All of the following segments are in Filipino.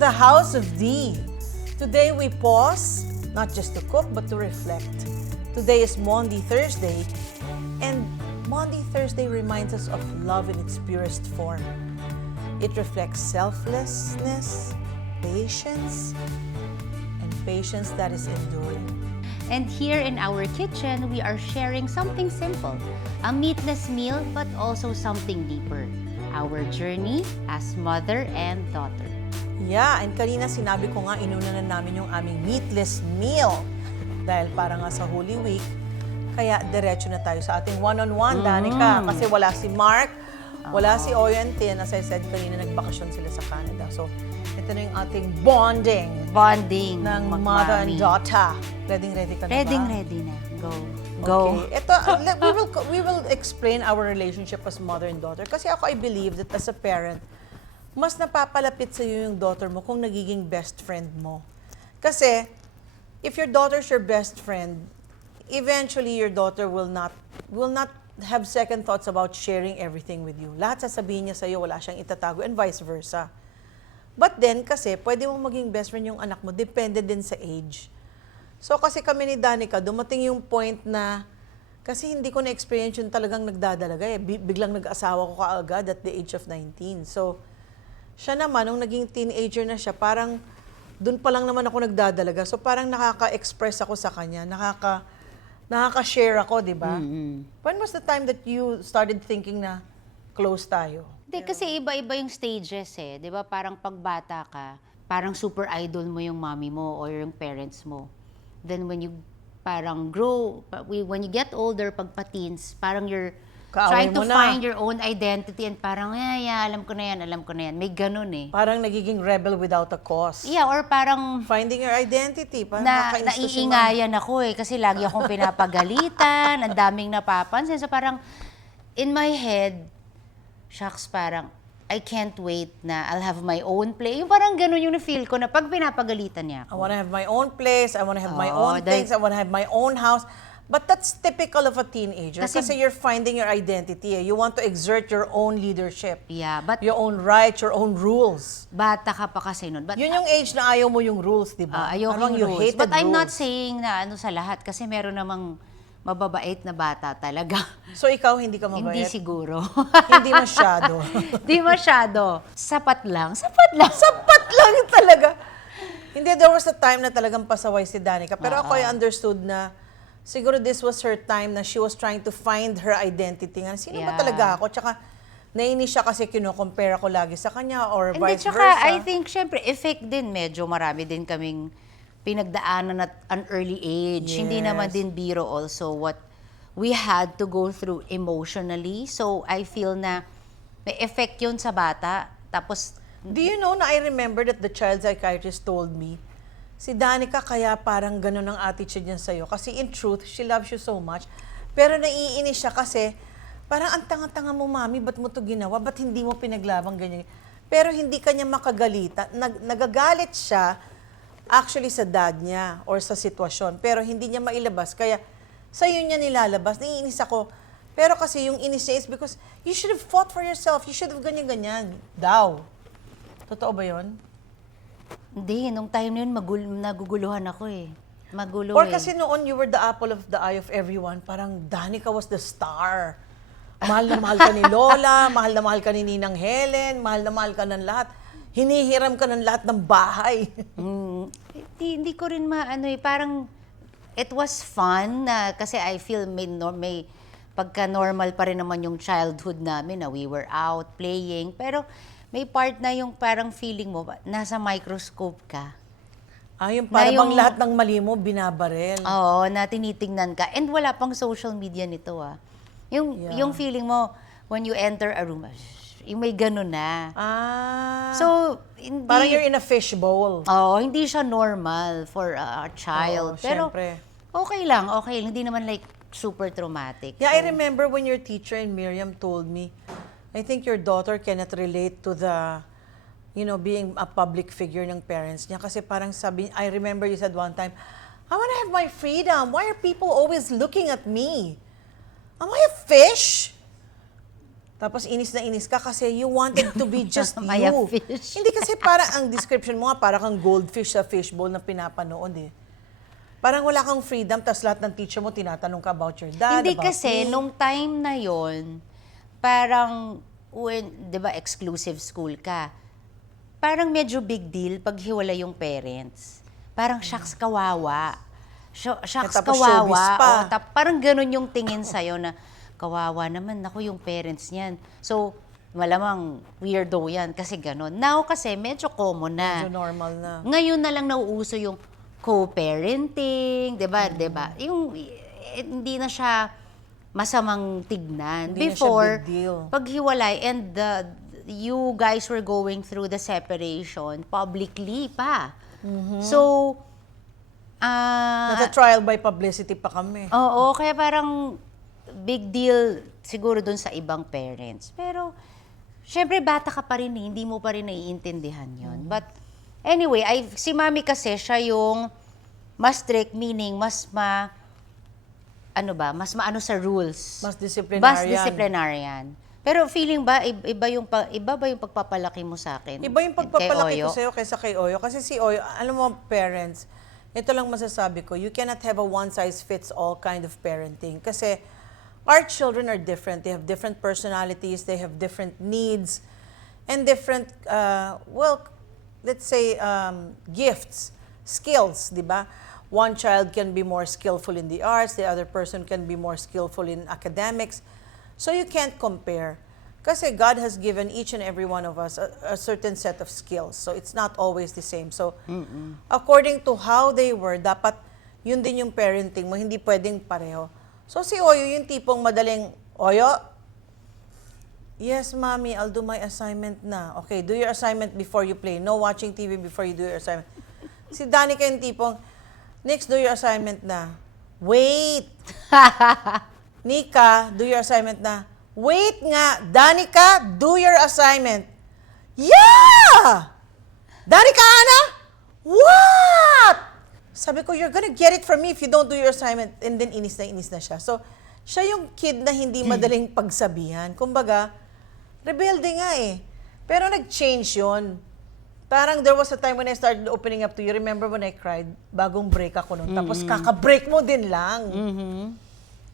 the House of D. Today we pause, not just to cook, but to reflect. Today is Maundy Thursday, and Maundy Thursday reminds us of love in its purest form. It reflects selflessness, patience, and patience that is enduring. And here in our kitchen, we are sharing something simple, a meatless meal, but also something deeper, our journey as mother and daughter. Yeah, and kanina sinabi ko nga, inuna na namin yung aming meatless meal. Dahil para nga sa Holy Week, kaya diretso na tayo sa ating one-on-one, Danica. Kasi wala si Mark, wala si Oyentin. As I said kanina, nagbakasyon sila sa Canada. So, ito na yung ating bonding Bonding ng magmami. mother and daughter. Ready ka na ba? Ready na. Go. Okay. Ito, we will explain our relationship as mother and daughter. Kasi ako, I believe that as a parent, mas napapalapit sa iyo yung daughter mo kung nagiging best friend mo. Kasi, if your daughter's your best friend, eventually your daughter will not have second thoughts about sharing everything with you. Lahat sasabihin niya sa iyo, wala siyang itatago, and vice versa. But then, kasi, pwede mo maging best friend yung anak mo, depende din sa age. So, kasi kami ni Danica, dumating yung point na, kasi hindi ko na-experience yung talagang nagdadalaga eh. Biglang nag-asawa ko kaagad at the age of 19. So, siya naman, nung naging teenager na siya, parang doon pa lang naman ako nagdadalaga. So, parang nakaka-express ako sa kanya, nakaka-share ako, di ba? When was the time that you started thinking na close tayo? Hindi, kasi iba-iba yung stages eh. Di ba? Parang pagbata ka, parang super idol mo yung mommy mo or yung parents mo. Then when you parang grow, when you get older, pagpa-teens, parang you're Kaaway trying to mo na. find your own identity and parang, alam ko na yan. May ganun eh. Parang nagiging rebel without a cause. Yeah, or parang Finding your identity. Parang nakakainis to si Ma'am. naiingayan ako eh. Kasi lagi akong pinapagalitan, ang daming napapansin. So parang, in my head, shucks, parang, I can't wait na I'll have my own play. Yung parang ganun yung na-feel ko na pag pinapagalitan niya I ako. want to have my own place, I want to have my Oo, own things, I want to have my own house. But that's typical of a teenager kasi you're finding your identity. You want to exert your own leadership, Yeah, but your own rights, your own rules. bata ka pa kasi nun. But, Yun yung age na ayaw mo yung rules, di ba? ayoko Parang yung you rules. hated But I'm not rules. saying na ano sa lahat kasi meron namang mababait na bata talaga. So ikaw, hindi ka Hindi mabait? siguro. Hindi masyado. Hindi masyado. Sapat lang. Sapat lang talaga. Hindi, there was a time na talagang pasaway si Danica. Pero ako, I understood na siguro this was her time na she was trying to find her identity. Nga, sino ba Yeah. talaga ako? Tsaka, nainis siya kasi kino-compare ako lagi sa kanya or Hindi, vice tsaka versa. I think, syempre, effect din. Medyo marami din kaming pinagdaanan at an early age. Hindi Yes. naman din biro also what we had to go through emotionally. So, I feel na may effect yun sa bata. Tapos, Do you know na I remember that the child psychiatrist told me, si Danica kaya parang ganun ang attitude niya sa'yo. Kasi in truth, she loves you so much. Pero naiinis siya kasi, parang ang tanga-tanga mo, mami, ba't mo to ginawa? Ba't hindi mo pinaglabang ganyan? Pero hindi kanya makagalitan. Nagagalit siya actually sa dad niya or sa sitwasyon. Pero hindi niya mailabas. Kaya sa'yo niya nilalabas. Naiinis ako. Pero kasi yung inis niya is because you should have fought for yourself. You should have ganyan-ganyan. Daw. Totoo ba yun? hindi, nung time na yun, naguguluhan ako eh. Magulo Or eh. kasi noon, you were the apple of the eye of everyone. Parang Danica was the star. Mahal na mahal ka ni Lola, mahal na mahal ka ni Ninang Helen, mahal na mahal ka ng lahat. Hinihiram ka ng lahat ng bahay. Hindi ko rin maano eh. Parang, it was fun na kasi I feel may pagka-normal pa rin naman yung childhood namin na we were out playing. Pero may part na yung parang feeling mo, nasa microscope ka. Yung para bang yung- lahat ng mali mo, binabarel. Oo, na tinitingnan ka. And wala pang social media nito ah. Yung feeling mo, when you enter a room, yung may ganun na. So, hindi... Parang you're in a fishbowl. Oo, hindi siya normal for a Oo, child. Pero, syempre. okay lang. Hindi naman like super traumatic. Yeah, I remember when your teacher in Miriam told me, I think your daughter cannot relate to the, being a public figure ng parents niya. Kasi parang I remember you said one time, I want to have my freedom. Why are people always looking at me? Am I a fish? Tapos inis na inis ka kasi you wanted to be just Maya you. fish. Hindi kasi para ang description mo nga, para kang goldfish sa fishbowl na pinapanood eh. Parang wala kang freedom, tapos lahat ng teacher mo tinatanong ka about your dad, Hindi about kasi, me. nung time na yon parang, di ba, exclusive school ka, parang medyo big deal pag hiwala yung parents. Parang shucks kawawa. Shucks Tapos showbiz kawawa. pa. Parang ganun yung tingin sa'yo na, kawawa naman, ako yung parents niyan. So, malamang weirdo yan kasi ganun. Now kasi, medyo common na. Medyo normal na. Ngayon na lang nauuso yung co-parenting, 'di ba? 'Di ba? Yung hindi na siya masamang tignan. Hindi na siya Before, big deal. paghiwalay and you guys were going through the separation publicly pa. So, Nata-trial by publicity pa kami. oo, kaya parang big deal siguro dun sa ibang parents. Pero, syempre bata ka pa rin hindi mo pa rin naiintindihan yun. But, anyway, si Mami kasi siya yung mas strict, meaning mas maano sa rules. Mas disciplinarian. Mas disciplinarian. Pero feeling ba, iba ba yung pagpapalaki mo sa akin? Iba yung kay pagpapalaki Oyo? ko sa'yo kaysa kay Oyo. Kasi si Oyo, alam mo, parents, ito lang masasabi ko, you cannot have a one-size-fits-all kind of parenting. Kasi our children are different. They have different personalities, they have different needs, and different, let's say, gifts, skills, di ba? One child can be more skillful in the arts, the other person can be more skillful in academics. So you can't compare. Kasi God has given each and every one of us a certain set of skills. So it's not always the same. So according to how they were, dapat yun din yung parenting mo, hindi pwedeng pareho. So si Oyo yung tipong madaling, Oyo, yes, Mommy, I'll do my assignment na. Okay, do your assignment before you play. No watching TV before you do your assignment. Si Danica yung tipong, Nix, do your assignment na. Wait! Nika, do your assignment na. Wait nga! Danica, do your assignment. Yeah! Danica, Ana? What? Sabi ko, you're gonna get it from me if you don't do your assignment. And then inis na siya. So, siya yung kid na hindi madaling pagsabihan. Kumbaga, rebelde nga eh. Pero nag-change yun. Parang there was a time when I started opening up to you. Remember when I cried? Bagong break ako nun. Tapos kaka-break mo din lang.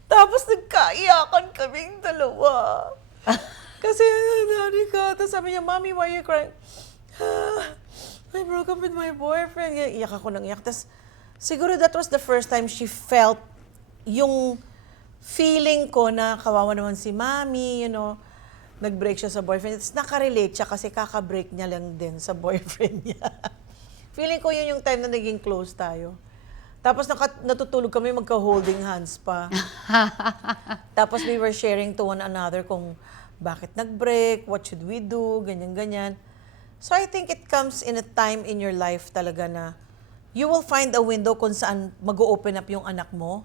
Tapos nagkaiyakan kaming dalawa. Kasi, Danica, tapos sabi niya, Mommy, why are you crying? I broke up with my boyfriend. Iyak ako ng iyak. Tapos, siguro that was the first time she felt yung feeling ko na kawawa naman si Mommy, you know, nag-break siya sa boyfriend. Tapos nakarelate siya kasi kaka-break niya lang din sa boyfriend niya. Feeling ko yun yung time na naging close tayo. Tapos natutulog kami magka-holding hands pa. Tapos we were sharing to one another kung bakit nag-break, what should we do, ganyan-ganyan. So I think it comes in a time in your life talaga na you will find a window kung saan mag-open up yung anak mo.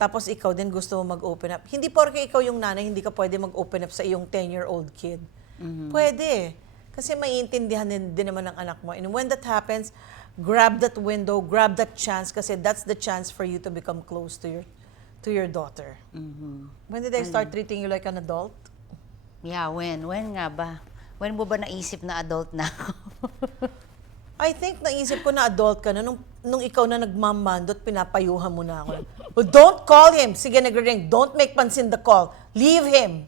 Tapos ikaw din gusto mo mag-open up. Hindi porke ikaw yung nanay, hindi ka pwede mag-open up sa iyong 10-year-old kid. Pwede. Kasi maiintindihan din naman ng anak mo. And when that happens, grab that window, grab that chance kasi that's the chance for you to become close to your daughter. When did I start treating you like an adult? Yeah, when? When nga ba? When mo ba naisip na adult na ako? I think naisip ko na adult ka na nung ikaw na nagmamandot, pinapayuhan mo na ako. Well, don't call him. Sige, nag-ring. Don't make pansin the call. Leave him.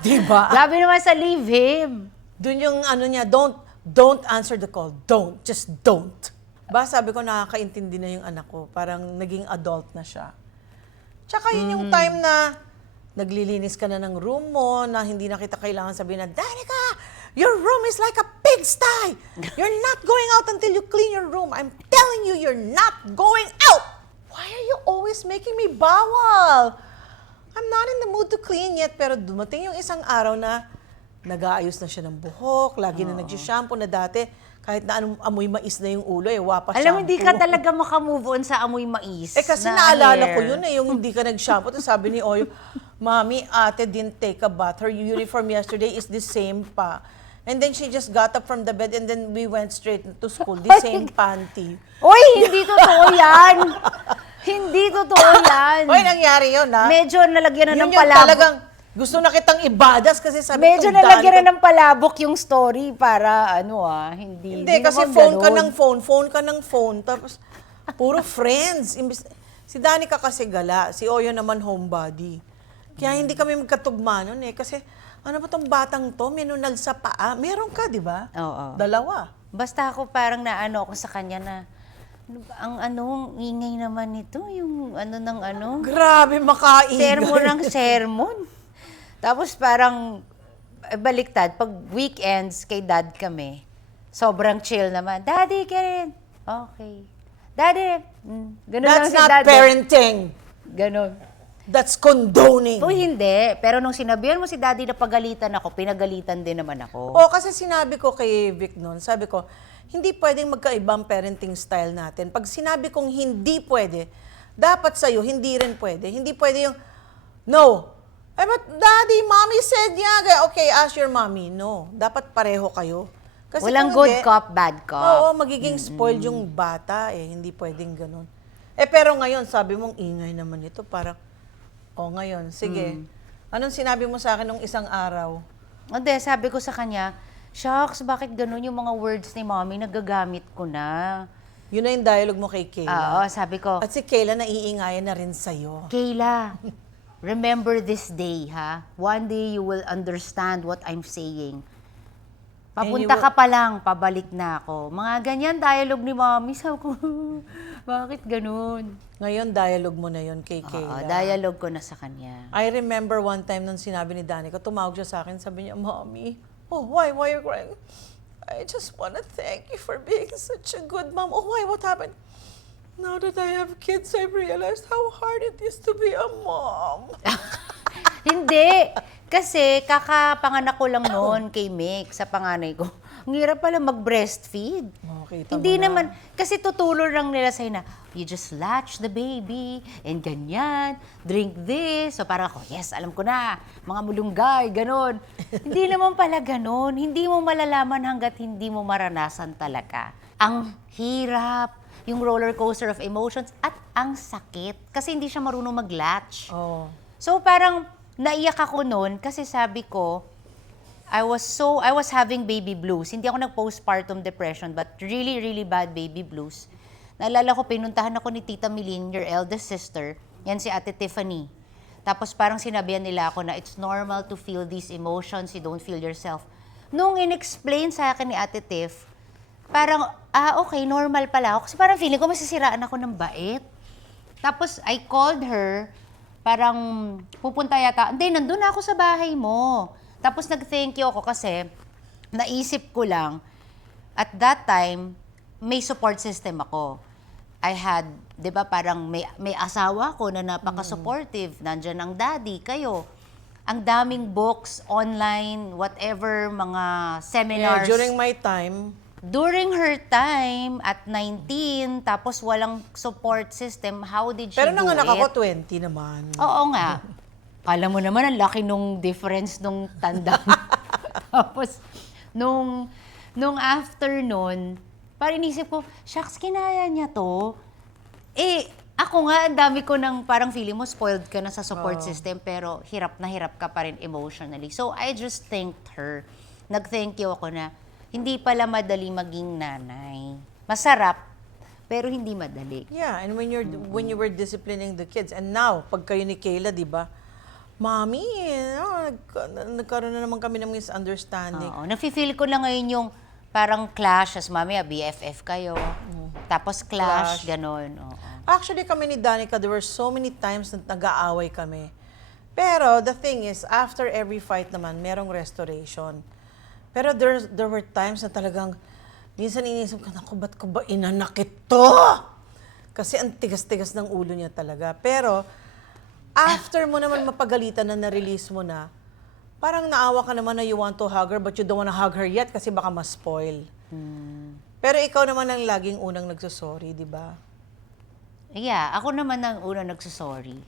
Diba? Grabe naman sa leave him. Doon yung ano niya, don't answer the call. Don't. Just don't. Ba, sabi ko, nakakaintindi na yung anak ko. Parang naging adult na siya. Tsaka yun yung time na naglilinis ka na ng room mo, na hindi na kita kailangan sabihin na, Danica, your room is like a pigsty. You're not going out until you clean your room. I'm telling you, you're not going out. Why are you always making me bawal? I'm not in the mood to clean yet, pero dumating yung isang araw na nag-aayos na siya ng buhok, lagi na nag-shampoo na dati, kahit na amoy mais na yung ulo, wapa shampoo. Alam mo, hindi ka talaga makamove on sa amoy mais. Kasi na naalala hair. ko yun yung hindi ka nag-shampoo. Tapos sabi ni Oyo, Mommy, ate didn't take a bath. Her uniform yesterday is the same pa. And then she just got up from the bed and then we went straight to school. The same panty. Uy, hindi totoo yan. Hindi totoo yan. Hoy, nangyari yun, ha? Medyo nalagyan na Yun ng yung palabo. talagang Gusto na kitang ibadas kasi sabi Medyo ko, nalagyan na ng palabok yung story para hindi. Hindi, kasi naman phone ka ganun. ng phone, tapos puro friends. Si Danica kasi gala, si Oyo naman homebody. Kaya hindi kami magkatugma nun kasi ano ba tong batang to, minunal sa paa. Meron ka, di ba? Oo. Dalawa. Basta ako parang naano ako sa kanya na, ang ingay naman nito, yung Grabe, makaingay. sermon ng sermon. Tapos parang, baliktad, pag weekends kay dad kami, sobrang chill naman. Daddy, Karen. Okay. Daddy, ganun lang That's si not dad. parenting. Ganun. That's condoning. O hindi. Pero nung sinabihan mo si daddy na pagalitan ako, pinagalitan din naman ako. O, kasi sinabi ko kay Vic noon, sabi ko, hindi pwedeng magkaibang parenting style natin. Pag sinabi kong hindi pwede, dapat sa'yo, hindi rin pwede. Hindi pwede yung, no. But daddy, mommy said, yeah. Okay, ask your mommy. No. Dapat pareho kayo. Kasi Walang kung good hindi, cop, bad cop. Oo, magiging spoiled yung bata Hindi pwedeng ganun. Pero ngayon, sabi mong ingay naman ito. Parang, ngayon, sige. Anong sinabi mo sa akin nung isang araw? Hindi, sabi ko sa kanya, shucks, bakit ganun yung mga words ni mommy, nagagamit ko na. Yun na yung dialogue mo kay Kayla. Oo, sabi ko, At si Kayla naiingayan na rin sa'yo. Kayla, remember this day, ha? One day you will understand what I'm saying. Papunta ka pa lang, pabalik na ako. Mga ganyan dialogue ni mommy. Sabi ko, bakit ganun? Ngayon, dialogue mo na yun kay Kayla. Dialogue ko na sa kanya. I remember one time nung sinabi ni Danica, tumawag siya sa akin, sabi niya, Mommy, why are you crying? I just want to thank you for being such a good mom. Why? What happened? Now that I have kids, I realized how hard it is to be a mom. Hindi. Kasi kakapanganak ko lang noon kay Mick, sa panganay ko. Ang hirap pala mag-breastfeed. Kita Hindi mo na. naman, kasi tutulong lang nila sa'yo na, you just latch the baby, and ganyan, drink this. So parang ako, yes, alam ko na, mga mulunggay, ganon. Hindi naman pala ganon. Hindi mo malalaman hanggat hindi mo maranasan talaga. Ang hirap, yung roller coaster of emotions, at ang sakit. Kasi hindi siya marunong mag-latch. Oh. So parang naiyak ako noon kasi sabi ko, I was having baby blues. Hindi ako nag-postpartum depression, but really, really bad baby blues. Naalala ko, pinuntahan ako ni Tita Milin, your eldest sister. Yan si Ate Tiffany. Tapos parang sinabihan nila ako na it's normal to feel these emotions, you don't feel yourself. Nung in-explain sa akin ni Ate Tiff, parang, okay, normal pala ako. Kasi parang feeling ko masisiraan ako ng bait. Tapos I called her, parang pupunta yata, hindi, nandun na ako sa bahay mo. Tapos nag-thank you ako kasi naisip ko lang, at that time, may support system ako. I had, di ba, parang may asawa ko na napaka-supportive. Nandyan ang daddy, kayo. Ang daming books, online, whatever, mga seminars. During my time, During her time, at 19, tapos walang support system, how did she pero do nanganak it? ako 20 naman. Oo nga. Kala mo naman, ang laki nung difference nung tanda. Tapos, nung afternoon, parang inisip ko, shucks, kinaya niya to. Ako nga, ang dami ko ng parang feeling mo, spoiled ka na sa support system, pero hirap na hirap ka pa rin emotionally. So, I just thanked her. Nag-thank you ako na, hindi pala madali maging nanay. Masarap, pero hindi madali. Yeah, and when you were disciplining the kids, and now, pag kayo ni Kayla, di ba, Mommy, nagkaroon na naman kami ng misunderstanding. Oo, nafe-feel ko lang ngayon yung parang clash, as mami, BFF kayo. Tapos clash, ganon. Oo. Actually, kami ni Danica, there were so many times na nag-aaway kami. Pero the thing is, after every fight naman, merong restoration. Pero there were times na talagang, minsan inisip ko, naku, ba't ko ba inanak ito? Kasi ang tigas-tigas ng ulo niya talaga. Pero, after mo naman mapagalitan na na-release mo na, parang naawa ka naman na you want to hug her, but you don't want to hug her yet kasi baka ma-spoil. Pero ikaw naman ang laging unang nagsusorry, di ba? Yeah, ako naman ang unang nagsusorry.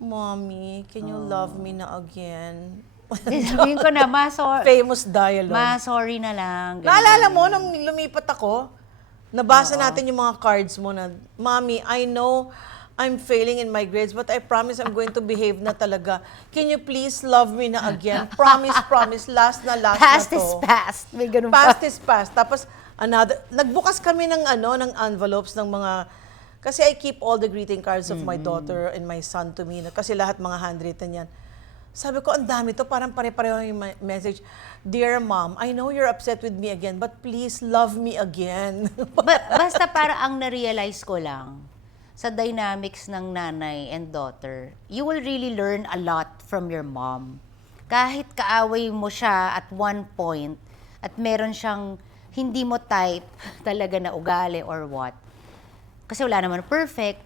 Mommy, can you love me na again? Sabihin ko na, Famous dialogue. sorry na lang. ganun. Naalala mo, nung lumipat ako, nabasa natin yung mga cards mo na, Mommy, I know I'm failing in my grades, but I promise I'm going to behave na talaga. Can you please love me na again? Promise, promise, last na Past na to. is past. May ganun Past pa. is past. Tapos, nagbukas kami ng envelopes ng mga, kasi I keep all the greeting cards of my daughter and my son to me, kasi lahat mga handwritten yan. Sabi ko, ang dami to, parang pare-pareho yung message. Dear Mom, I know you're upset with me again, but please love me again. Basta para ang na-realize ko lang, sa dynamics ng nanay and daughter, you will really learn a lot from your mom. Kahit kaaway mo siya at one point, at meron siyang hindi mo type talaga na ugali or what, kasi wala naman perfect,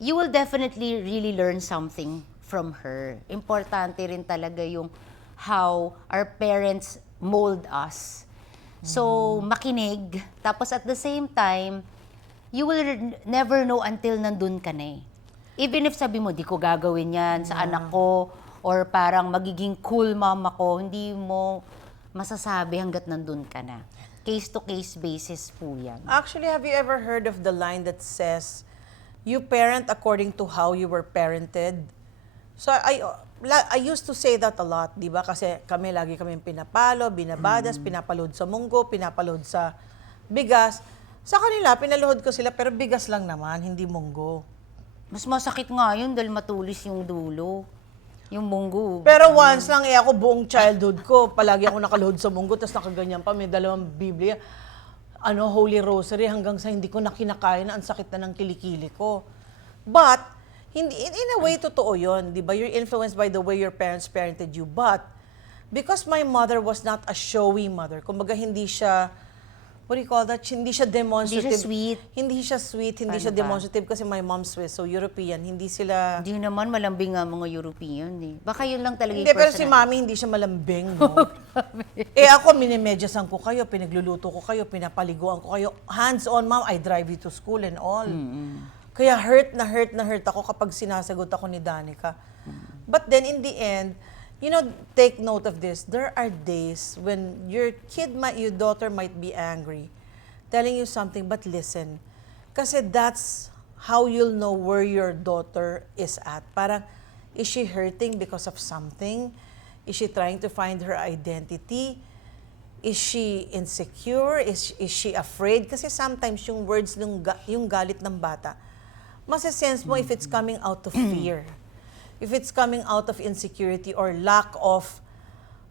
you will definitely really learn something from her. Importante rin talaga yung how our parents mold us. So, makinig. Tapos at the same time, you will never know until nandun ka na eh. Even if sabi mo, di ko gagawin yan sa anak ko, or parang magiging cool mom ako, hindi mo masasabi hanggat nandun ka na. Case-to-case basis po yan. Actually, have you ever heard of the line that says, you parent according to how you were parented? So, I used to say that a lot, di ba? Kasi lagi kami pinapalo, binabadas, pinapaload sa munggo, pinapaload sa bigas. Sa kanila, pinaluhod ko sila, pero bigas lang naman, hindi munggo. Mas masakit nga yun dahil matulis yung dulo. Yung munggo. Pero once lang, ako buong childhood ko, palagi ako nakaluhod sa munggo, tapos nakaganyan pa, may dalawang Biblia, Holy Rosary, hanggang sa hindi ko na kinakain, ang sakit na ng kilikili ko. But, hindi, in a way, totoo yun, di ba? You're influenced by the way your parents parented you. But, because my mother was not a showy mother, kumbaga hindi siya, what do you call that? Hindi siya demonstrative. Hindi siya sweet. Hindi siya sweet, hindi Paano siya ba? demonstrative kasi my mom's Swiss, so European. Hindi sila... Hindi naman malambing nga mga European eh. Baka yun lang talaga Hindi, yung pero si personality. mami hindi siya malambing, no? Ako, minimedyasan ko kayo, pinagluluto ko kayo, pinapaliguan ko kayo. Hands-on, mom, I drive you to school and all. Kaya hurt na hurt ako kapag sinasagot ako ni Danica. But then, in the end, take note of this. There are days when your daughter might be angry, telling you something, but listen. Kasi that's how you'll know where your daughter is at. Parang, is she hurting because of something? Is she trying to find her identity? Is she insecure? Is she afraid? Kasi sometimes yung words, yung galit ng bata, masasense mo if it's coming out of fear. If it's coming out of insecurity or lack of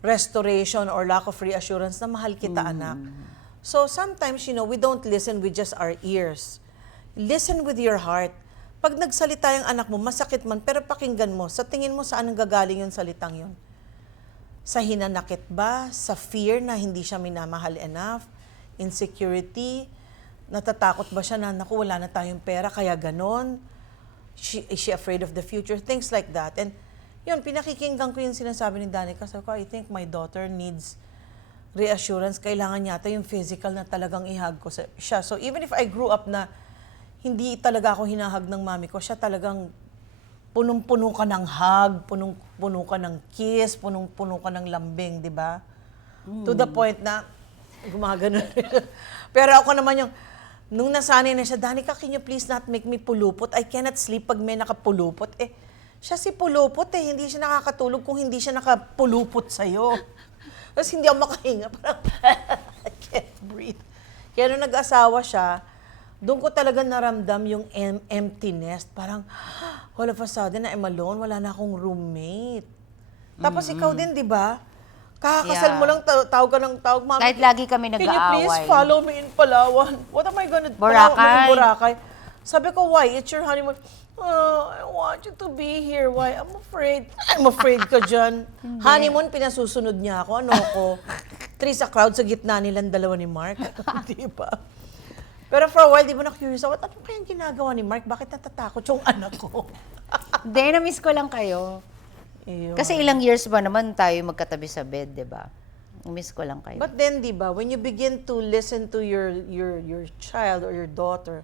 restoration or lack of reassurance na mahal kita, anak. So sometimes, we don't listen with just our ears. Listen with your heart. Pag nagsalita yung anak mo, masakit man, pero pakinggan mo, sa tingin mo saan gagaling yung salitang yun? Sa hinanakit ba? Sa fear na hindi siya minamahal enough? Insecurity? Natatakot ba siya na, naku, wala na tayong pera, kaya ganon? Is she afraid of the future? Things like that. And yun, pinakikinggan ko yung sinasabi ni Danica. Sabi ko, I think my daughter needs reassurance. Kailangan yata yung physical na talagang ihag ko siya. So even if I grew up na hindi talaga ako hinahag ng mami ko, siya talagang punong-puno ka ng hug, punong-puno ka ng kiss, punong-puno ka ng lambing, di ba? To the point na gumagano. Pero ako naman yung, nung nasanay na siya, Danica, can you please not make me pulupot? I cannot sleep pag may nakapulupot. Siya si pulupot hindi siya nakakatulog kung hindi siya nakapulupot sa'yo. Tapos hindi ako makahinga, parang I can't breathe. Kaya nung nag-asawa siya, doon ko talaga naramdam yung emptiness. Parang, all of a sudden, I'm alone, wala na akong roommate. Tapos ikaw din, di ba? Kakasal mo lang, tawag ka ng tawag, mami. Kahit lagi kami Can you please nag-aaway. follow me in Palawan? What am I gonna do? Boracay. Boracay. Sabi ko, why? It's your honeymoon. Oh, I want you to be here. Why? I'm afraid. I'm afraid ka dyan. Honeymoon, pinasusunod niya ako. Ano ko? Three sa crowd sa gitna nilang dalawa ni Mark. Di ba? Pero for a while, di ba na-curious ako, ano kayang ginagawa ni Mark? Bakit natatakot yung anak ko? Hindi, na-miss ko lang kayo. Ayun. Kasi ilang years ba naman tayo magkatabi sa bed, di ba? Miss ko lang kayo. But then, di ba, when you begin to listen to your child or your daughter,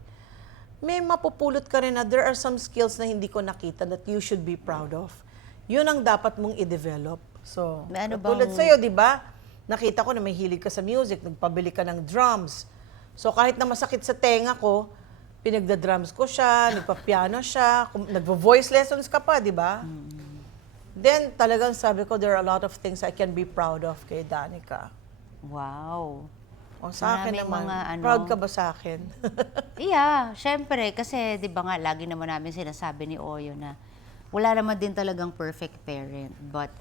may mapupulot ka rin na there are some skills na hindi ko nakita that you should be proud of. Yun ang dapat mong i-develop. So, May ano tulad bang- sa'yo, di ba? Nakita ko na may hilig ka sa music, nagpabili ka ng drums. So, kahit na masakit sa tenga ko, pinagda-drums ko siya, nagpa-piano siya, nagvo-voice lessons ka pa, di ba? Then, talagang sabi ko, there are a lot of things I can be proud of kay Danica. Wow. O sa akin Maraming naman, mga ano. proud ka ba sa akin? Yeah, syempre. Kasi, di ba nga, lagi naman namin sinasabi ni Oyo na wala naman din talagang perfect parent. But,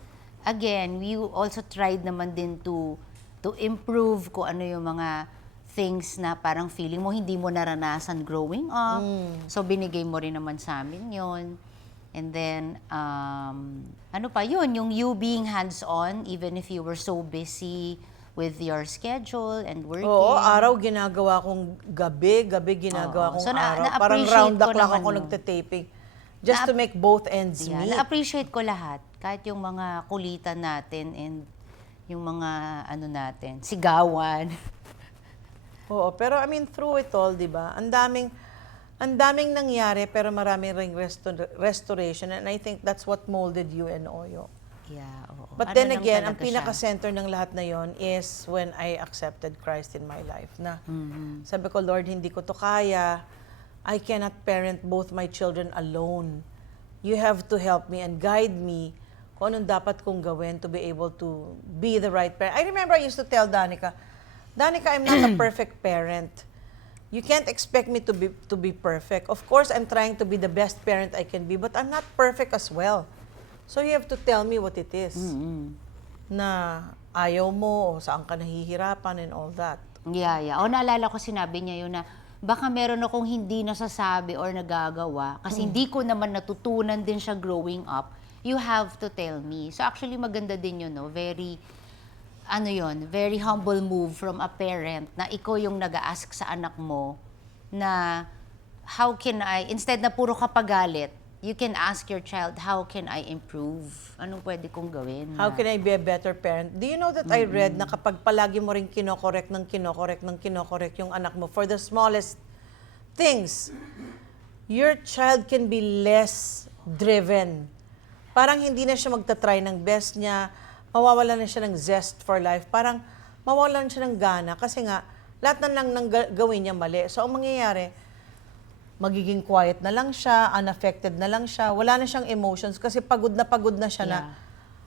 again, we also tried naman din to improve kung ano yung mga things na parang feeling mo hindi mo naranasan growing up. So, binigay mo rin naman sa amin yon. And then, ano pa yun, yung you being hands-on, even if you were so busy with your schedule and working. Oo, araw ginagawa kong gabi ginagawa Oo. kong So, araw. Parang na-appreciate round the ko clock naman ako yun. nagte-taping. Just to make both ends Yeah, meet. na-appreciate ko lahat. Kahit yung mga kulitan natin and yung mga ano natin, sigawan. Oo, pero I mean, through it all, di ba? Ang daming nangyari, pero marami ring restoration. And I think that's what molded you and Oyo. Yeah, oo. But Ano then lang again, ang talaga siya. pinaka-center ng lahat na yon is when I accepted Christ in my life. Na Mm-hmm. sabi ko, Lord, hindi ko to kaya. I cannot parent both my children alone. You have to help me and guide me kung anong dapat kong gawin to be able to be the right parent. I remember I used to tell Danica, I'm not a perfect parent. You can't expect me to be perfect. Of course, I'm trying to be the best parent I can be, but I'm not perfect as well. So you have to tell me what it is. Na ayaw mo o saan ka nahihirapan and all that. Yeah. O naalala ko sinabi niya yun na baka meron akong hindi nasasabi or nagagawa kasi hindi ko naman natutunan din siya growing up. You have to tell me. So actually maganda din yun, no? Very, very humble move from a parent na ikaw yung nag-a-ask sa anak mo na how can I, instead na puro ka pagalit, you can ask your child, how can I improve? Anong pwede kong gawin? How can I be a better parent? Do you know that I read na kapag palagi mo rin kinokorek yung anak mo for the smallest things, your child can be less driven. Parang hindi na siya magta-try ng best niya, mawawalan na siya ng zest for life, parang mawawalan siya ng gana kasi nga, lahat na lang ng gawin niya mali. So, ang mangyayari, magiging quiet na lang siya, unaffected na lang siya, wala na siyang emotions kasi pagod na siya na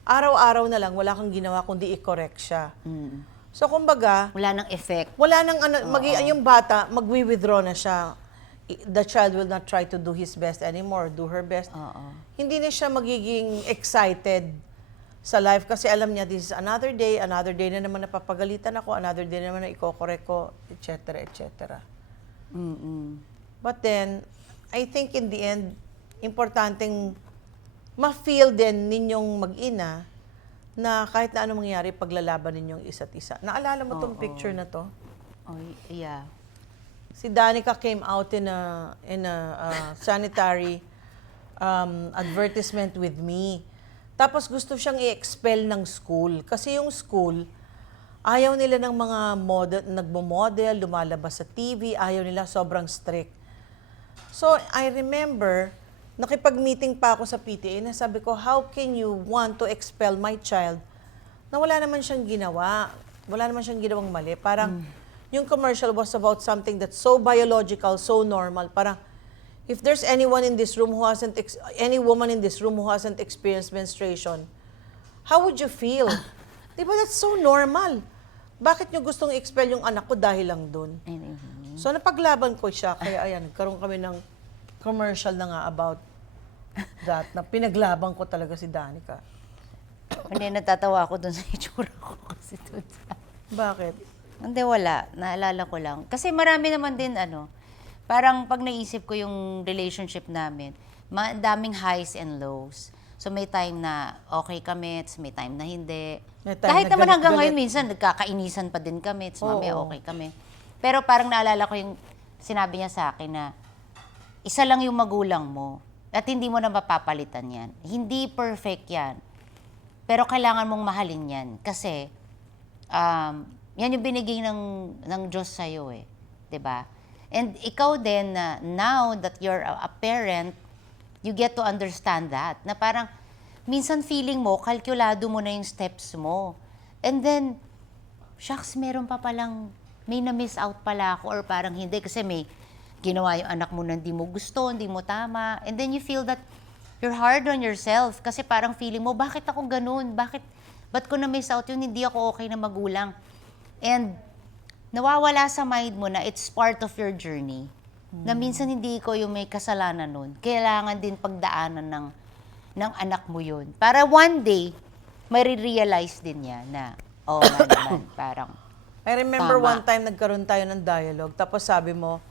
araw-araw na lang, wala kang ginawa kundi i-correct siya. So, kumbaga, Wala nang effect. wala nang yung bata, magwi-withdraw na siya. The child will not try to do his best anymore, do her best. Hindi na siya magiging excited sa life kasi alam niya, this is another day na naman napapagalitan ako, another day na naman na iko-correct ko, etc., etc. But then, I think in the end, importanteng ma-feel din ninyong mag-ina na kahit na anong mangyari, paglalaban ninyong isa't isa. Naalala mo tong picture na to? Oh, yeah. Si Danica came out in a sanitary advertisement with me. Tapos gusto siyang i-expel ng school. Kasi yung school, ayaw nila ng mga nagmo-model, lumalabas sa TV, ayaw nila, sobrang strict. So, I remember, nakipag-meeting pa ako sa PTA na sabi ko, how can you want to expel my child na wala naman siyang ginawa, wala naman siyang ginawang mali. Parang, yung commercial was about something that's so biological, so normal. Parang, if there's anyone in this room who hasn't, any woman in this room who hasn't experienced menstruation, how would you feel? Di ba, that's so normal. Bakit nyo gustong i-expel yung anak ko dahil lang dun? So, napaglaban ko siya. Kaya, ayan, nagkaroon kami ng commercial na nga about that, na pinaglaban ko talaga si Danica. Hindi, natatawa ako dun sa itsura ko kasi dun sa... Bakit? Hindi, wala. Naalala ko lang. Kasi marami naman din, parang pag naisip ko yung relationship namin, daming highs and lows. So may time na okay kami, may time na hindi. May time Kahit na naman hanggang galit-galit. ngayon, minsan nagkakainisan pa din kami, mamaya Oo. okay kami. Pero parang naalala ko yung sinabi niya sa akin na isa lang yung magulang mo at hindi mo na mapapalitan yan. Hindi perfect yan. Pero kailangan mong mahalin yan kasi yan yung binigay ng Diyos sa'yo eh. 'Di ba? And ikaw din, now that you're a parent, you get to understand that. Na parang, minsan feeling mo, kalkulado mo na yung steps mo. And then, shucks, meron pa palang, may na-miss out pala ako or parang hindi. Kasi may ginawa yung anak mo na hindi mo gusto, hindi mo tama. And then you feel that you're hard on yourself. Kasi parang feeling mo, bakit ako ganun? Ba't ko na-miss out yun? Hindi ako okay na magulang. And nawawala sa mind mo na it's part of your journey. Na minsan hindi ko yung may kasalanan nun. Kailangan din pagdaanan ng anak mo yun. Para one day, may realize din niya na, oh nga naman, parang, I remember Tama. one time nagkaroon tayo ng dialogue, tapos sabi mo,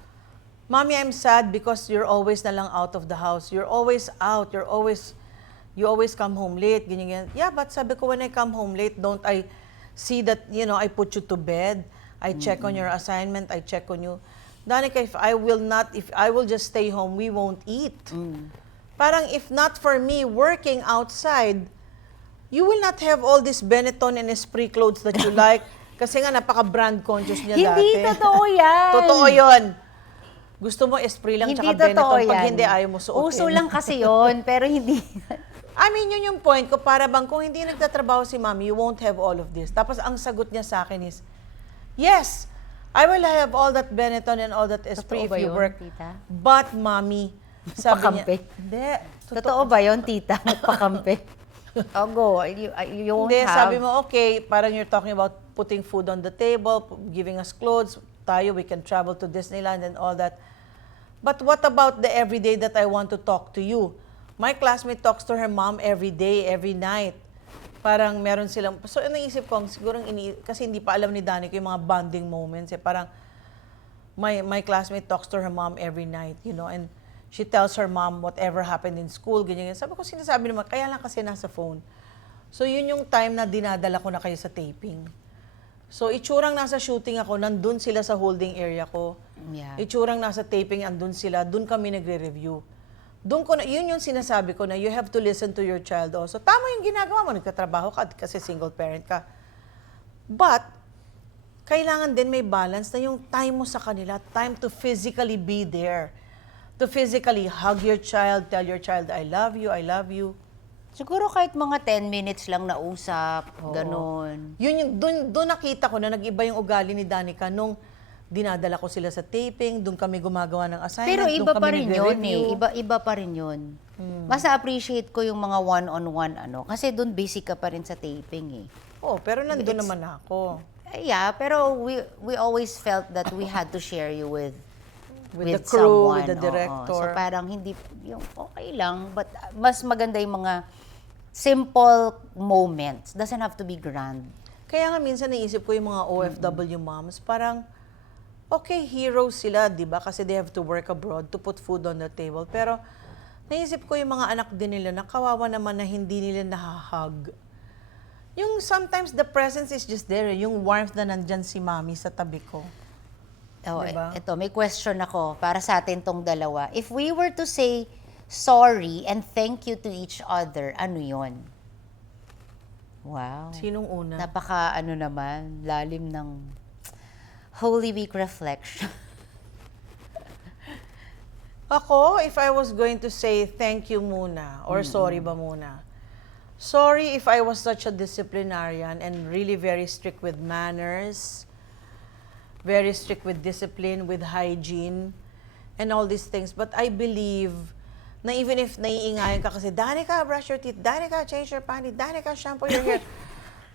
Mommy, I'm sad because you're always na lang out of the house. You're always out. You always come home late. Ganyan, ganyan. Yeah, but sabi ko, when I come home late, don't I see that, I put you to bed. I check on your assignment. I check on you. Danica, if I will just stay home, we won't eat. Parang if not for me working outside, you will not have all this Benetton and Esprit clothes that you like. Kasi nga, napaka-brand conscious niya dati. hindi totoo yan. Totoo yun. Gusto mo Esprit lang Hindi tsaka Benetton. totoo Pag yan. hindi, ayaw mo suotin. Uso lang kasi yon pero hindi. I mean, yun yung point ko. Para bang kung hindi nagtatrabaho si Mommy, you won't have all of this. Tapos ang sagot niya sa akin is, yes, I will have all that Benetton and all that Esprit if Totoo ba you yun, work. tita? But, Mommy, sabi niya, Pakampi. hindi. Totoo ba yon tita? Nagpakampi. Oh, go. You won't Hindi, have. sabi mo, okay, parang you're talking about putting food on the table, giving us clothes, tayo, we can travel to Disneyland and all that. But what about the everyday that I want to talk to you? My classmate talks to her mom every day, every night. Parang meron silang, so naisip ko, siguro, kasi hindi pa alam ni Danica yung mga bonding moments. Parang, my classmate talks to her mom every night, and she tells her mom whatever happened in school, ganyan. Sabi ko, sinasabi naman, kaya lang kasi nasa phone. So, yun yung time na dinadala ko na kayo sa taping. So, itsurang nasa shooting ako, nandun sila sa holding area ko. Yeah. Itsurang nasa taping, andun sila, dun kami nagre-review. Yun yung sinasabi ko na you have to listen to your child also. Tama yung ginagawa mo, nagtatrabaho ka kasi single parent ka. But, kailangan din may balance na yung time mo sa kanila, time to physically be there. To physically hug your child, tell your child, I love you, I love you. Siguro kahit mga 10 minutes lang na usap, Oo. ganun. Yun yung, doon nakita ko na nag-iba yung ugali ni Danica nung dinadala ko sila sa taping, doon kami gumagawa ng assignment, Pero iba doon pa kami rin yun nagre-review. Iba pa rin yun. Mas appreciate ko yung mga one-on-one kasi doon basic ka pa rin sa taping eh. Oh, pero nandun naman ako. Yeah, pero we always felt that we had to share you with With the crew, someone. with the oo. director. So parang hindi, yung okay lang, but mas maganda yung mga simple moments. Doesn't have to be grand. Kaya nga minsan naisip ko yung mga OFW moms, parang, okay, heroes sila, di ba? Kasi they have to work abroad to put food on the table. Pero naisip ko yung mga anak din nila na kawawa naman na hindi nila nahahug. Yung sometimes the presence is just there, yung warmth na nandyan si Mommy sa tabi ko. Oh, Diba? ito, may question ako para sa atin tong dalawa. If we were to say sorry and thank you to each other, ano yon? Wow. Sinong una? Napaka naman, lalim ng Holy Week reflection. Ako, if I was going to say thank you muna, or sorry ba muna? Sorry if I was such a disciplinarian and really very strict with manners, very strict with discipline, with hygiene, and all these things. But I believe na even if naiingayan ka kasi, Danica, brush your teeth. Danica, change your panty. Danica, shampoo your hair.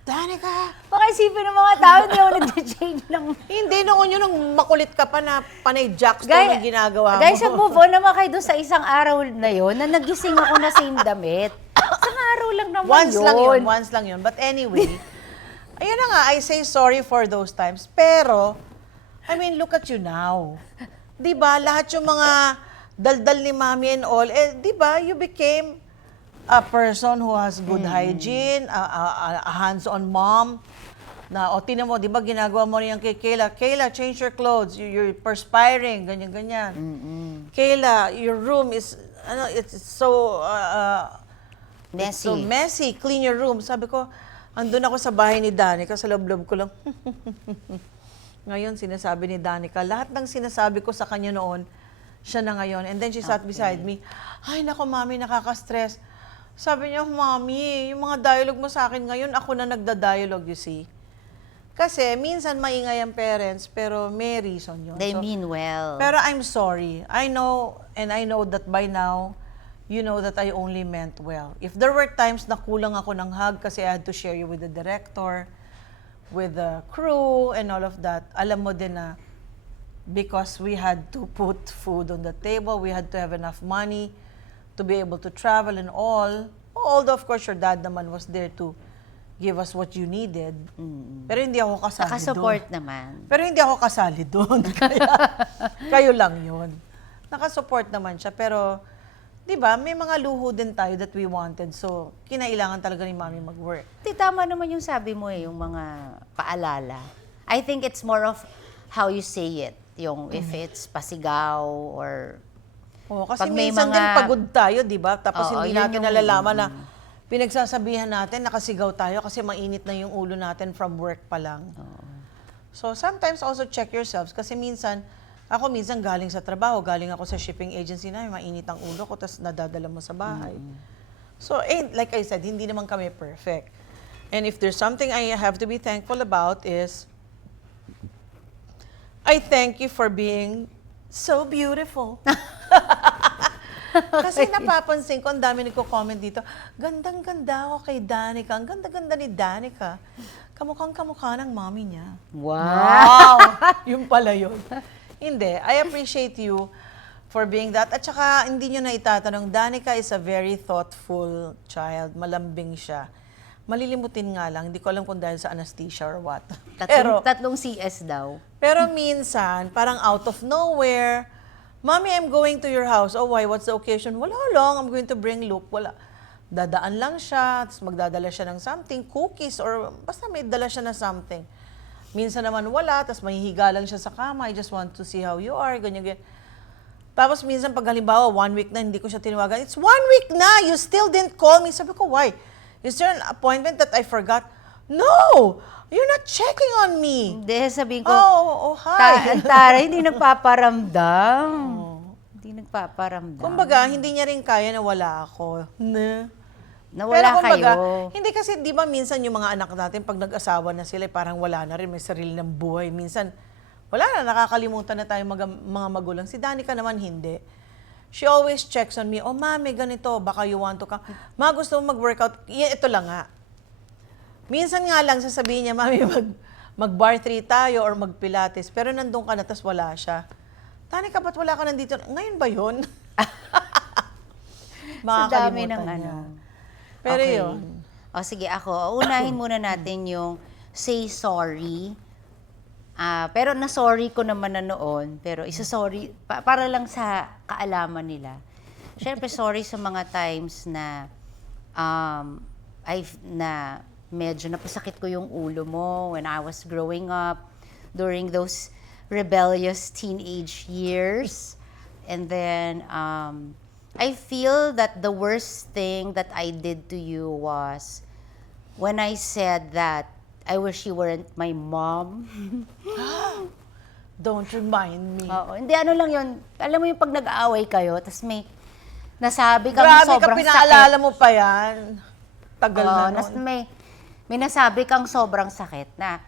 Danica! Baka isipin ng mga tao, hindi ako nag-change ng... Hindi, noon yun, nung makulit ka pa na panay jackstone ang ginagawa mo. Guys, move on naman kayo doon sa isang araw na yon na nagising ako na same damit. Isang araw lang naman Once lang yun. But anyway, ayun na nga, I say sorry for those times. Pero, I mean, look at you now. Di ba, lahat yung mga daldal ni Mommy and all, di ba, you became a person who has good hygiene, a hands-on mom. Na, tinan mo, di ba, ginagawa mo rin yan kay Kayla. Kayla, change your clothes. You're perspiring, ganyan-ganyan. Kayla, your room is, it's so, Messy. so messy. Clean your room. Sabi ko, andun ako sa bahay ni Danica, sa loob-loob ko lang. Ngayon, sinasabi ni Danica, lahat ng sinasabi ko sa kanya noon, siya na ngayon. And then she sat beside me. Ay, nako, Mami, nakaka-stress. Sabi niya, Mami, yung mga dialogue mo sa akin ngayon, ako na nagda-dialogue, you see. Kasi minsan maingay ang parents, pero may reason yun. They So, mean well. pero I'm sorry. I know that by now, you know that I only meant well. If there were times na kulang ako ng hug kasi I had to share you with the director, with the crew, and all of that, alam mo din na because we had to put food on the table, we had to have enough money to be able to travel and all. Although, of course, your dad naman was there to give us what you needed. Pero hindi ako kasali doon. Nakasupport naman. Pero hindi ako kasali doon. Kaya, kayo lang yun. Nakasupport naman siya. Pero, di ba, may mga luho din tayo that we wanted. So, kinailangan talaga ni Mami mag-work. Tama naman yung sabi mo yung mga paalala. I think it's more of how you say it. Yung if it's pasigaw or... Oo, kasi Pag may minsan mga- din pagod tayo, di ba? Tapos Oo, hindi yun natin yung- nalalaman na pinagsasabihan natin, nakasigaw tayo kasi mainit na yung ulo natin from work pa lang. So, sometimes also check yourselves kasi minsan galing sa trabaho, galing ako sa shipping agency na, mainit ang ulo ko, tapos nadadala mo sa bahay. So, like I said, hindi naman kami perfect. And if there's something I have to be thankful about is, I thank you for being so beautiful. Kasi napapansin ko, ang dami nagko-comment dito, gandang-ganda ako kay Danica. Ang ganda-ganda ni Danica. Kamukhang-kamukha ng mommy niya. Wow! Yung pala yun. Hindi. I appreciate you for being that. At saka, hindi nyo na itatanong, Danica is a very thoughtful child. Malambing siya. Malilimutin nga lang. Hindi ko alam kung dahil sa anesthesia or what. Tatlong CS daw. Pero minsan, parang out of nowhere, Mommy, I'm going to your house. Oh, why? What's the occasion? Wala lang. I'm going to bring Luke. Wala. Dadaan lang siya, tapos magdadala siya ng something, cookies, or basta may dala siya na something. Minsan naman wala, tapos mahihiga lang siya sa kama. I just want to see how you are, ganyan. Tapos minsan pag halimbawa, 1 week na, hindi ko siya tinawagan. It's 1 week na! You still didn't call me. Sabi ko, why? Is there an appointment that I forgot? No! You're not checking on me. Hindi, sabihin ko, Oh, hi. Tara, hindi nagpaparamdam. Hindi nagpaparamdam. Kumbaga, hindi niya rin kaya na wala ako. Nawala kumbaga, kayo. hindi kasi, di ba minsan yung mga anak natin, pag nag-asawa na sila, parang wala na rin, may sarili ng buhay. Minsan, wala na, nakakalimutan na tayo mga magulang. Si Danica naman, hindi. She always checks on me, oh, mami, ganito, baka you want to come. Ma, gusto mo mag-workout? Ito lang nga. Minsan nga lang sasabihin niya, mami, mag-bar 3 tayo or mag-pilates. Pero nandun ka na, tas wala siya. Danica, ba't wala ka nandito? Ngayon ba yun? Sa dami ng Makakalimutan niya. ano. Pero Okay. yun. O sige, ako. Unahin muna natin yung say sorry. Pero na-sorry ko naman na noon. Pero isa-sorry, para lang sa kaalaman nila. Siyempre, sorry sa mga times na na medyo napasakit ko yung ulo mo when I was growing up during those rebellious teenage years. And then, I feel that the worst thing that I did to you was when I said that I wish you weren't my mom. Don't remind me. Oo, hindi ano lang yun. Alam mo yung pag nag-aaway kayo, tapos may nasabi kang Grabe ka, sobrang pinaalala sakit. mo pa yan. Tagal Oo, na nun. may nasabi kang sobrang sakit na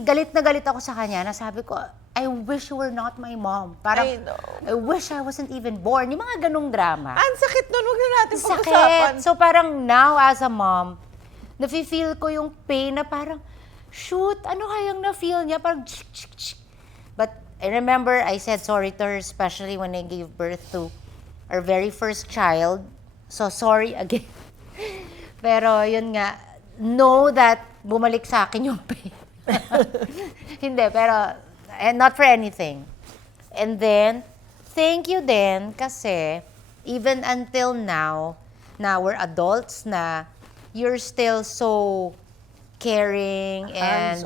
galit na galit ako sa kanya. Nasabi ko, I wish you were not my mom. Parang, I know. I wish I wasn't even born. Yung mga ganung drama. Ang sakit nun, huwag na natin Sakit. pag-usapan. So parang now as a mom, nafe-feel ko yung pain na parang, shoot, ano kayang na-feel niya? Parang, chik, chik, chik. But I remember I said sorry to her, especially when I gave birth to our very first child. So sorry again. Pero yun nga, know that bumalik sa akin yung pain. Hindi, pero and not for anything. And then, thank you din kasi even until now, na we're adults na, you're still so caring and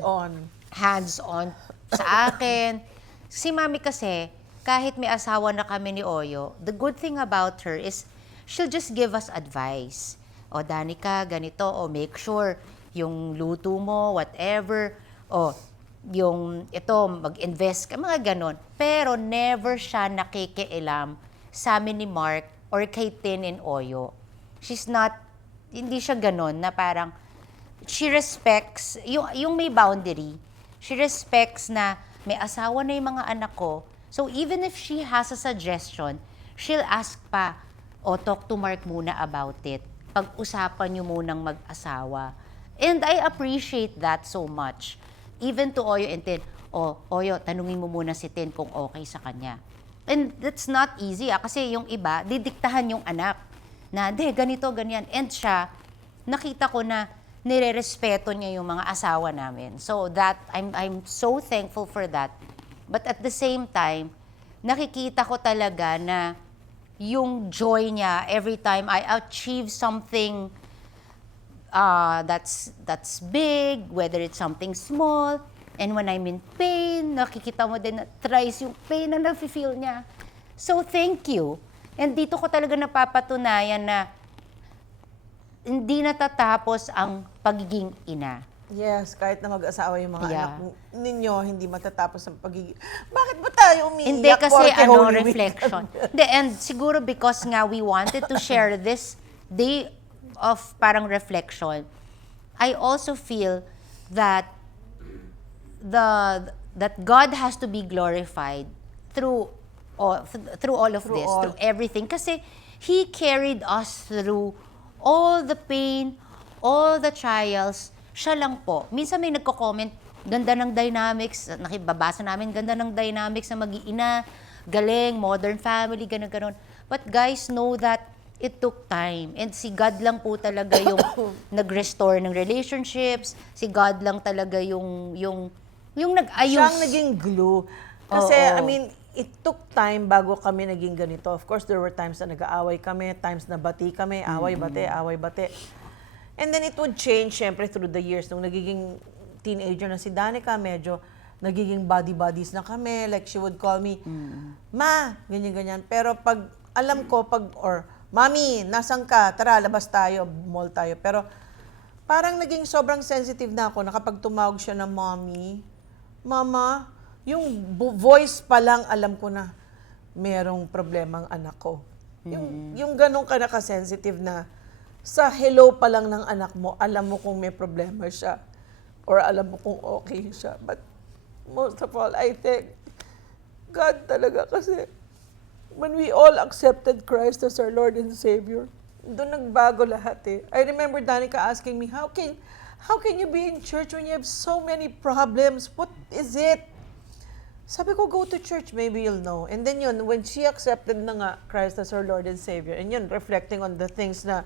hands-on sa akin. Si Mami kasi, kahit may asawa na kami ni Oyo, the good thing about her is she'll just give us advice. O, Danica, ganito. O, make sure yung luto mo, whatever. O, yung ito, mag-invest ka, mga ganon. Pero never siya nakikialam sa amin ni Mark or kay Tin and Oyo. She's not, hindi siya ganon na parang, she respects, yung may boundary, she respects na may asawa na yung mga anak ko. So even if she has a suggestion, she'll ask pa, talk to Mark muna about it. Pag-usapan niyo munang mag-asawa. And I appreciate that so much. Even to Oyo and Tin, Oyo, tanungin mo muna si Tin kung okay sa kanya. And that's not easy kasi yung iba, didiktahan yung anak na, ganito, ganyan. And siya, nakita ko na nire-respeto niya yung mga asawa namin. So that, I'm so thankful for that. But at the same time, nakikita ko talaga na yung joy niya every time I achieve something that's big, whether it's something small, and when I'm in pain, nakikita mo din na thrice yung pain na nafe-feel niya. So thank you. And dito ko talaga napapatunayan na hindi natatapos ang pagiging ina. Yes, kahit na mag-asawa yung mga Yeah. anak ninyo, hindi matatapos ang pagiging... Bakit ba tayo umiiyak? Hindi kasi Porque Holy Week? reflection. Hindi, and siguro because nga we wanted to share this day of parang reflection, I also feel that that God has to be glorified through all of this, through everything. Kasi He carried us through all the pain, all the trials. Siya lang po. Minsan may nagko-comment, ganda ng dynamics, nakibabasa namin, ganda ng dynamics na mag-iina, galing, modern family, gano'n. But guys, know that it took time. And si God lang po talaga yung nag-restore ng relationships. Si God lang talaga yung nag-ayos. Siyang naging glue. Kasi, Oo. I mean, it took time bago kami naging ganito. Of course, there were times na nag-aaway kami, times na bati kami, away-bate. And then it would change, syempre, through the years. Nung nagiging teenager na si Danica, medyo nagiging buddies na kami. Like, she would call me, Ma, ganyan-ganyan. Pero pag, alam ko, or, Mami, nasan ka? Tara, labas tayo, mall tayo. Pero, parang naging sobrang sensitive na ako na kapag tumawag siya ng Mommy, Mama, yung voice pa lang, alam ko na merong problema ang anak ko. Yung ganun ka naka-sensitive na sa hello pa lang ng anak mo, alam mo kung may problema siya or alam mo kung okay siya. But most of all, I thank God talaga kasi when we all accepted Christ as our Lord and Savior, doon nagbago lahat eh. I remember Danica asking me, how can you be in church when you have so many problems? What is it? Sabi ko, go to church, maybe you'll know. And then yun, when she accepted na nga Christ as her Lord and Savior, and yun, reflecting on the things na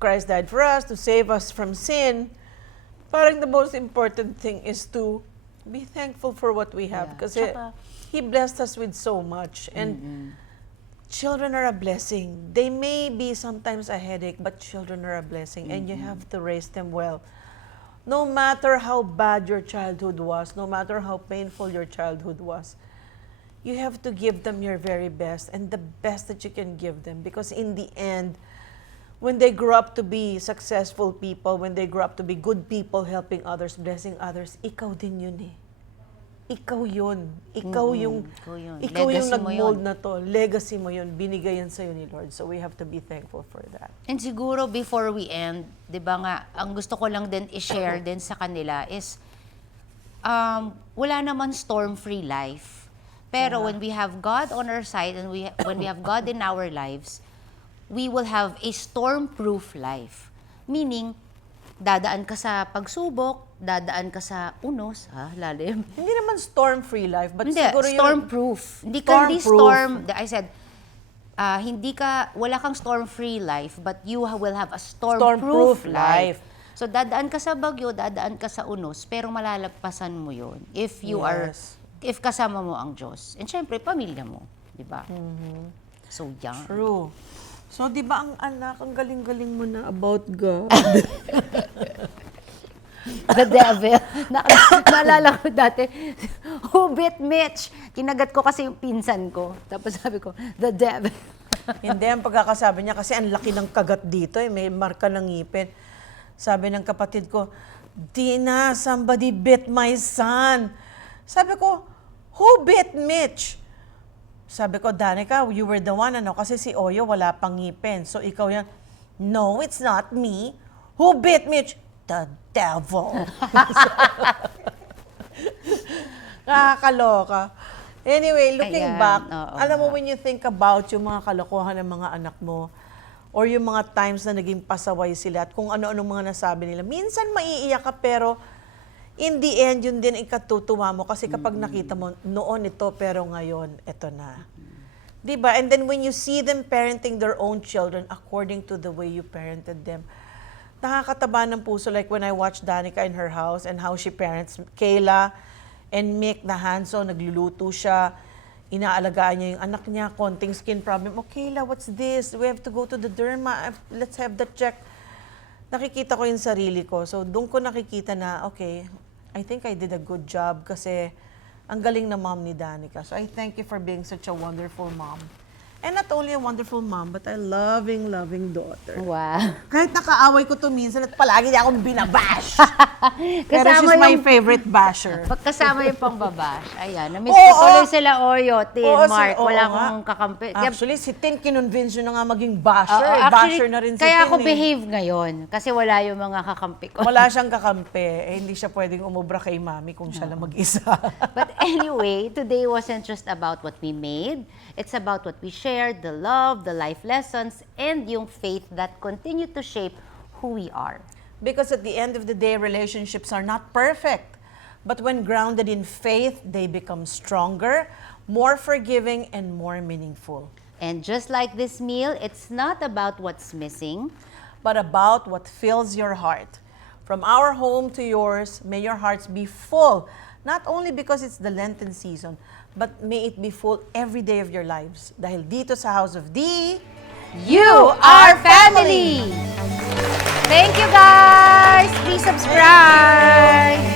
Christ died for us, to save us from sin, parang the most important thing is to be thankful for what we have. Yeah. Kasi He blessed us with so much. And children are a blessing. They may be sometimes a headache, but children are a blessing. And you have to raise them well. No matter how bad your childhood was, no matter how painful your childhood was, you have to give them your very best and the best that you can give them. Because in the end, when they grow up to be successful people, when they grow up to be good people, helping others, blessing others, ikaw din yun eh. Ikaw yun. Ikaw yung Legacy mo nag-mold yun. na to. Legacy mo yun. Binigay yan sa'yo ni Lord. So we have to be thankful for that. And siguro before we end, 'di ba nga, ang gusto ko lang din i-share din sa kanila is wala naman storm-free life. Pero when we have God on our side and when we have God in our lives, we will have a storm-proof life. Meaning, dadaan ka sa pagsubok, dadaan ka sa unos, lalim. Hindi naman storm-free life, but Hindi, siguro yung... storm-proof. Hindi ka hindi Storm-proof. storm, I said, wala kang storm-free life, but you will have a storm-proof life. So, dadaan ka sa bagyo, dadaan ka sa unos, pero malalagpasan mo yun if you are, if kasama mo ang Diyos. And syempre, pamilya mo, di ba? So, yan. True. So, di ba ang anak, ang galing-galing mo na about God? The devil. Naalala ko dati, who bit Mitch? Kinagat ko kasi yung pinsan ko. Tapos sabi ko, the devil. Hindi, ang pagkakasabi niya, kasi ang laki ng kagat dito, eh, may marka ng ngipin. Sabi ng kapatid ko, Dina, somebody bit my son. Sabi ko, who bit Mitch? Sabi ko, Danica, you were the one, kasi si Oyo wala pang ngipin. So ikaw yan, no, it's not me. Who beat Mitch? The devil. Nakakaloka. Anyway, looking Ayan, back, oo alam mo nga. when you think about yung mga kalokohan ng mga anak mo, or yung mga times na naging pasaway sila at kung ano-anong mga nasabi nila, minsan maiiyak ka pero in the end, yun din ikatutuwa mo kasi kapag nakita mo, noon ito pero ngayon, ito na. Diba? And then when you see them parenting their own children according to the way you parented them, nakakataba ng puso. Like when I watched Danica in her house and how she parents Kayla and Mick na hands-on, nagluluto siya, inaalagaan niya yung anak niya, konting skin problem. Oh, Kayla, what's this? We have to go to the derma. Let's have that check. Nakikita ko yung sarili ko. So, doon ko nakikita na, okay, I think I did a good job kasi ang galing na mom ni Danica. So, I thank you for being such a wonderful mom. And not only a wonderful mom, but a loving, loving daughter. Wow. Kahit nakaaway ko to minsan at palagi niya akong binabash. Pero she's my favorite basher. Pagkasama yung pangbabash. Ayan, na-miss Oo, ko tuloy sila Oreo, Tin, Oo, Mark. oo Wala nga. akong kakampi. Actually, si Tin kinonvince yun na nga maging basher. Oo, Basher na rin si Tin. kaya ako behave ngayon. Kasi wala yung mga kakampi ko. Wala siyang kakampi. Hindi siya pwedeng umubra kay mami kung siya lang mag-isa. But anyway, today wasn't just about what we made. It's about what we shared, the love, the life lessons, and yung faith that continue to shape who we are. Because at the end of the day, relationships are not perfect. But when grounded in faith, they become stronger, more forgiving, and more meaningful. And just like this meal, it's not about what's missing, But about what fills your heart. From our home to yours, may your hearts be full, not only because it's the Lenten season, but may it be full every day of your lives. Dahil dito sa House of D, you are family! Thank you guys! Please subscribe!